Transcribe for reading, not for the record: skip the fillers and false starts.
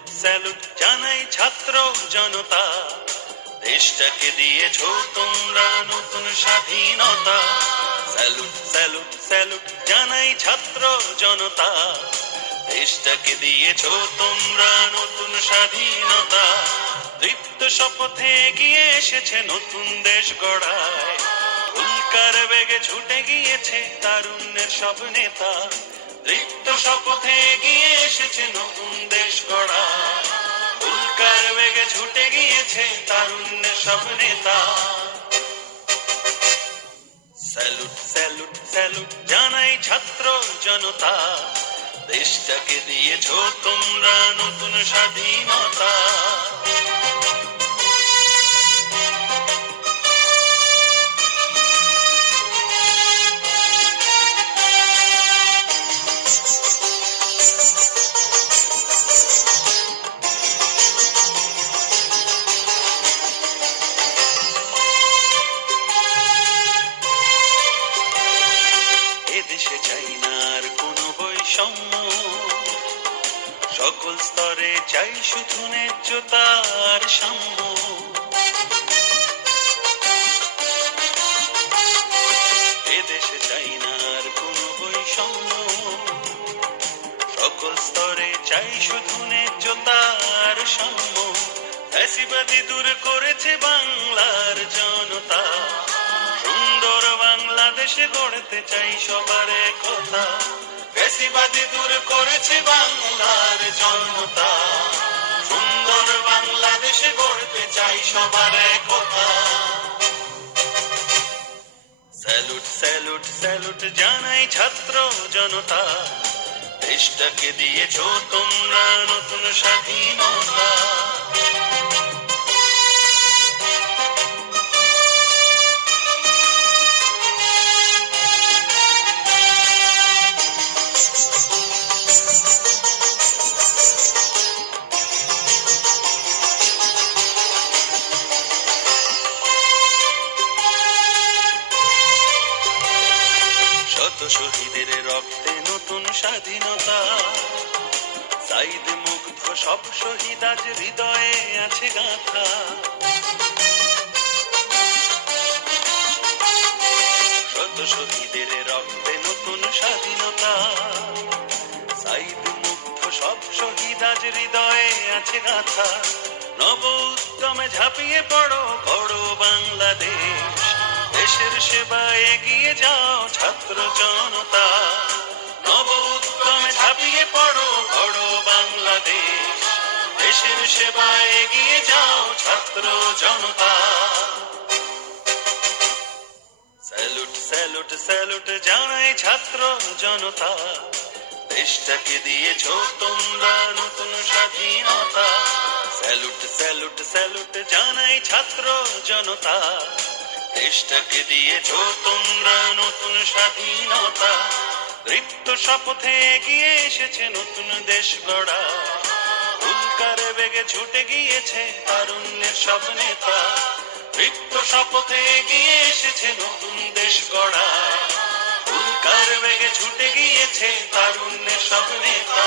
Salute salute জানাই ছাত্র জনতা, দেশটাকে দিয়েছো তোমরা নতুন স্বাধীনতা। স্যালুট স্যালুট স্যালুট জানাই ছাত্র জনতা, দেশটাকে দিয়েছো তোমরা নতুন স্বাধীনতা। দীপ্ত শপথে এগিয়ে এসেছে নতুন দেশ গড়ায়, উল্কার বেগে ছুটে গিয়েছে তারুণ্যের সব নেতা। দীপ্ত শপথে এগিয়ে এসেছে নতুন দেশ গড়ায়, উল্কার বেগে ছুটে গিয়েছে তারুণ্যের সব নেতা। স্যালুট স্যালুট স্যালুট জানাই ছাত্র জনতা, দেশটাকে দিয়েছো তোমরা নতুন স্বাধীনতা। এদেশে চাই না আর কোনো বৈষম্য, সকল স্তরে চাই শুধু ন্যায্যতা আর সাম্য। এদেশে চাই না আর কোনো বৈষম্য, সকল স্তরে চাই শুধু ন্যায্যতা আর সাম্য। ফ্যাসিবাদী দূর করেছে বাংলার জনতা, সুন্দর বাংলাদেশে গড়তে চাই সবার একতা। ফ্যাসিবাদী দূর করেছে বাংলার জনতা, সুন্দর বাংলাদেশে গড়তে চাই সবার একতা। স্যালুট স্যালুট স্যালুট জানাই ছাত্র জনতা, দেশটাকে দিয়েছো তোমরা নতুন স্বাধীনতা। শত শহীদের রক্তে নতুন স্বাধীনতা, সাইদ মুগ্ধ সব শহীদ আজ হৃদয়ে আছে গাঁথা। শত শহীদের রক্তে নতুন স্বাধীনতা, সাইদ মুগ্ধ সব শহীদ আজ হৃদয়ে আছে গাঁথা। নব উদ্যমে ঝাঁপিয়ে পড়ো গড়ো বাংলাদেশ, দেশের সেবায় এগিয়ে যাও ছাত্র জনতা। নব উদ্যমে ঝাঁপিয়ে পড়ো গড়ো বাংলাদেশ, দেশের সেবায় এগিয়ে যাও ছাত্র জনতা। স্যালুট স্যালুট স্যালুট জানাই ছাত্র জনতা, দেশটাকে দিয়েছো তোমরা নতুন স্বাধীনতা। স্যালুট স্যালুট স্যালুট জানাই ছাত্র জনতা, দেশটাকে দিয়েছো তোমরা নতুন স্বাধীনতা। দীপ্ত শপথে এগিয়ে এসেছে নতুন দেশ গড়া, উল্কার বেগে ছুটে গিয়েছে তারুণ্যের সব নেতা। দীপ্ত শপথে এগিয়ে এসেছে নতুন দেশ গড়া, উল্কার বেগে ছুটে গিয়েছে তারুণ্যের সব নেতা।